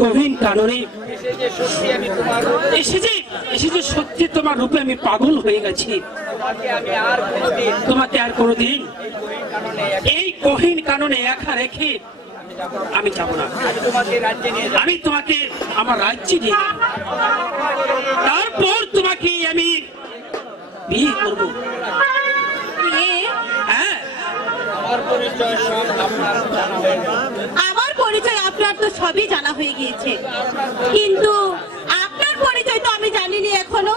গভীর কারণে এসেছে সত্যি তোমার রূপে আমি পাগল হয়ে গেছি। তোমাকে আর কোনোদিন এই গহীন কারণে একা রেখে আমি যাব না। আমি তোমাকে আমার রাজ্যে নিয়ে যাব, তারপর তোমাকে আমি বিয়ে করবো। হ্যাঁ, আমার পরিচয় আপনার তো সবই জানা হয়ে গিয়েছে, কিন্তু আপনার পরিচয় তো আমি জানিনি এখনো।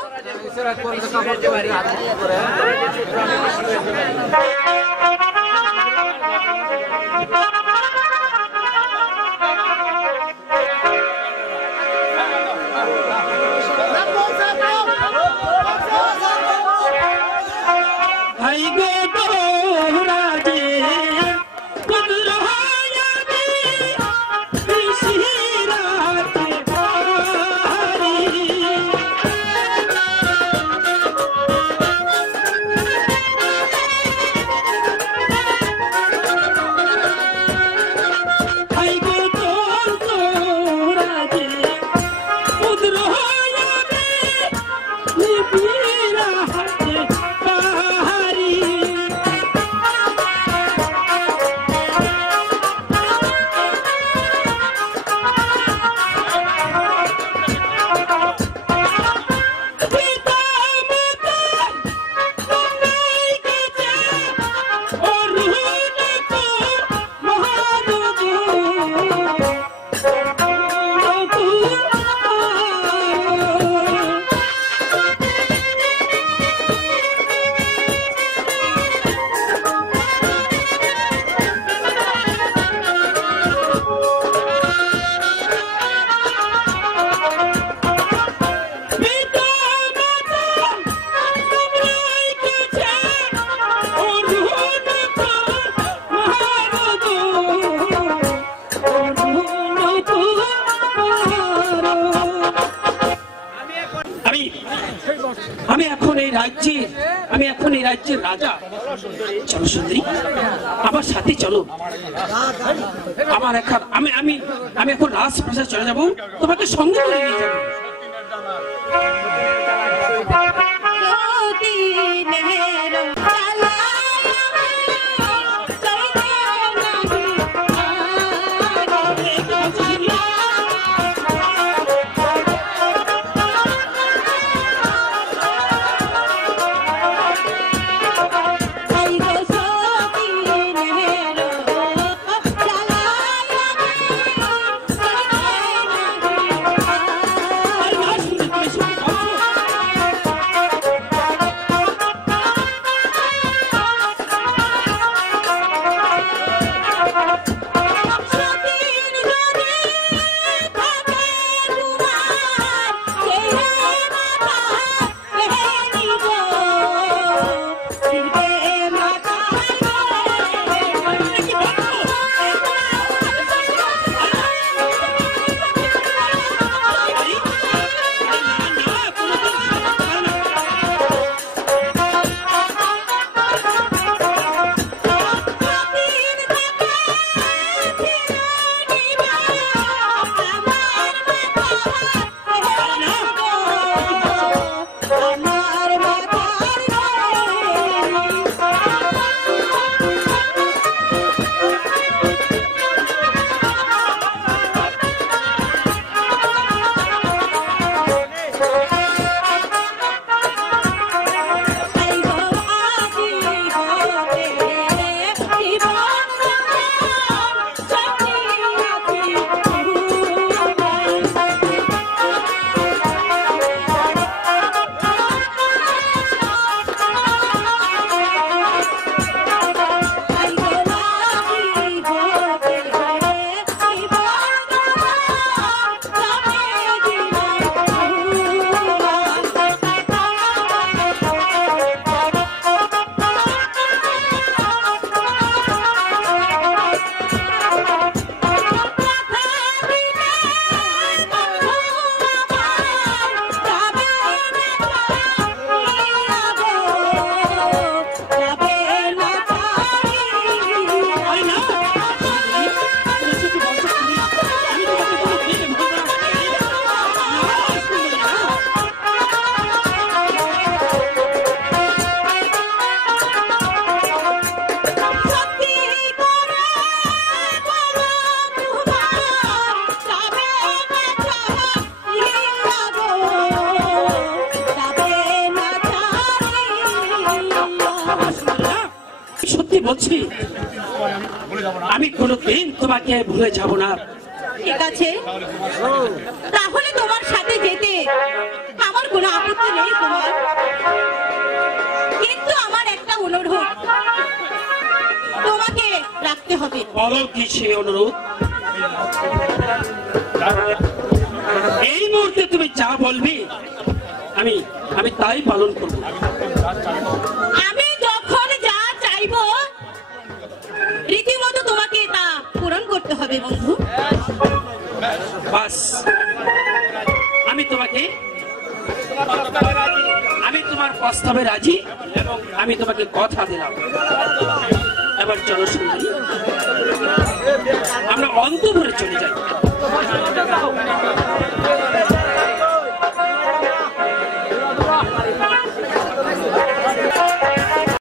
আমি এখন এই রাজ্যের রাজা। চলো সুন্দরী, আমার সাথে চলো। আমার এখন আমি এখন রাজপ্রাসাদ চলে যাবো, তোমাকে সঙ্গে করে নিয়ে যাবো। কোনোদিন তোমাকে ভুলে যাব না। ঠিক আছে, তাহলে তোমার সাথে যেতে আমার কোনো আপত্তি নেই তোমার, কিন্তু আমার একটা অনুরোধ তোমাকে রাখতে হবে। বলো কি সে অনুরোধ? এই মুহূর্তে তুমি যা বলবি আমি আমি তাই পালন করব। আমি যখন যা চাইবো রীতিমতো তোমাকে তা পূরণ করতে হবে বন্ধু। বাস, আমি তোমার প্রস্তাবে রাজি এবং আমি তোমাকে কথা দিলাম। এবার চলো সুন্দরী, আমরা অন্তঃপুরে চলে যাই।